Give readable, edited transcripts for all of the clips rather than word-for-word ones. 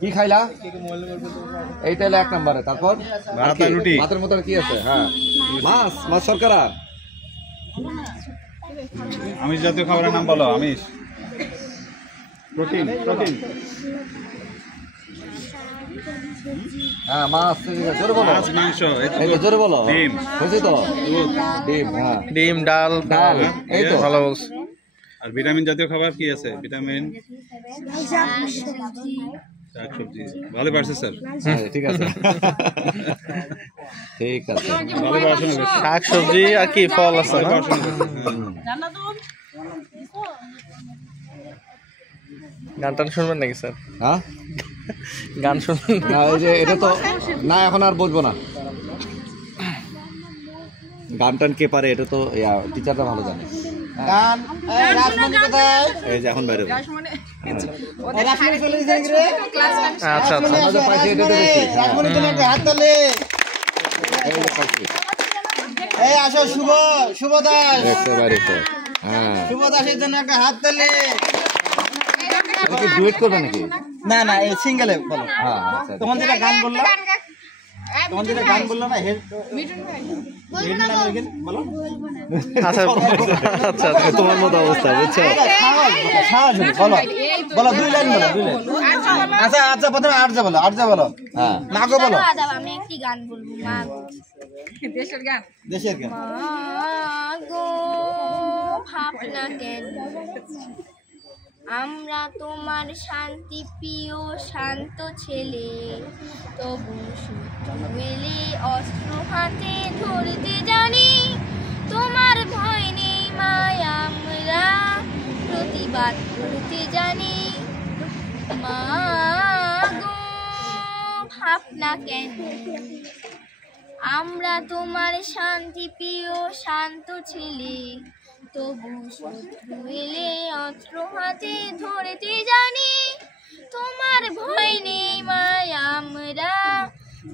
কি খাইলা? এইটা হলো 1 নম্বরে। তারপর ভাত আর রুটি। ভাতের মধ্যে কি আছে? হ্যাঁ, মাছ শর্করা। আমিষ জাতীয় খাবারের নাম বলো। আমিষ, প্রোটিন। হ্যাঁ, মাছ জোরে বলো। মাছ, মাংস, জোরে বলো। ডিম, বুঝছি তো। দুধ, ডিম, হ্যাঁ, ডিম, ডাল। এই তো ভালো বলছ। আর ভিটামিন জাতীয় খাবার কি আছে? ভিটামিন, শাকসবজি। ভালো পারছে স্যার। ঠিক আছে, ঠিক আছে। ভালো পড়াশোনা করছে। শাক সবজি আর কি ফল আছে ভালো না? পড়াশোনা করছে। গান টান শুনবেন নাকি স্যার? হ্যাঁ, গান শুনবেন? না, ওই যে এটা তো না, এখন আর বলবো না। গান টান কে পারে এটা তো টিচাররা ভালো জানে। গান রাসমণি কোথায়? এই যে এখন বাইরে রাসমণি চলে গেছে নাকি রে? আচ্ছা আচ্ছা। আমাদের পাইছে এটা তো বেশি। রাসমণি চলে একটা হাত তালে। এই যে পাইছে। এই আসো শুভ দাস। দেখতে পারিস। হ্যাঁ, শুভ দাসের জন্য একটা হাত তালে। এটা কি ডুয়েট করবে নাকি? না এই সিঙ্গেলে বলো। হ্যাঁ, আচ্ছা। তখন যেটা গান বললা না বলো। আচ্ছা আচ্ছা। তোমার মতো অবস্থা, বুঝছো? সাহস বলো 2 লাইন বলো। আচ্ছা প্রথমে আরজা বলো। হ্যাঁ, মাগো বলো। আমি একটি গান বলবো। মাগো, দেশের গান। মাগো ভাবনা কেন, আমরা তোমার শান্তি প্রিয় শান্ত ছেলে, তবু শত্রু এলে অস্ত্র হাতে ধরতে জানি, তোমার ভয় নেই মায় আমরা প্রতিবাদ করতে জানি। মাগো ভাবনা কেন, আমরা তোমার শান্তি প্রিয় শান্ত ছেলে, তবু শত্রু এলে অস্ত্র হাতে ধরতে জানি, তোমার ভয় নেই মায় আমরা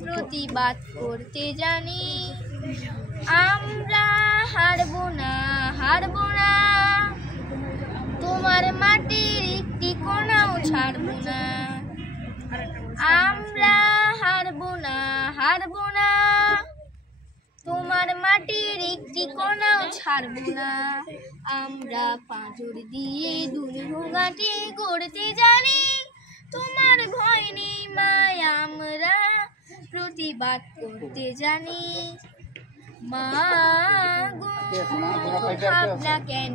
প্রতিবাদ করতে জানি। আমরা হারবো না, তোমার মাটির একটি কোণাও ছাড়বো না। আমরা হারবো না, তোমার মাটির একটি কোণাও ছাড়বো না। আমরা পাঁজর দিয়ে দুর্গঘাটি গড়তে জানি, তোমার ভয় নেই মায় আমরা প্রতিবাদ করতে জানি। মাগো ভাবনা কেন,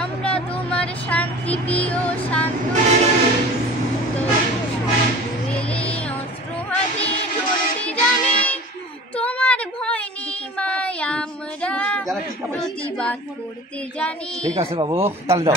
আমরা তোমার শান্তি প্রিয় শান্ত এলে অস্ত্র হাতে ধরতে জানি, তোমার ভয় নেই মায় আমরা প্রতিবাদ করতে জানি। ঠিক আছে বাবু, তাহলে যাও।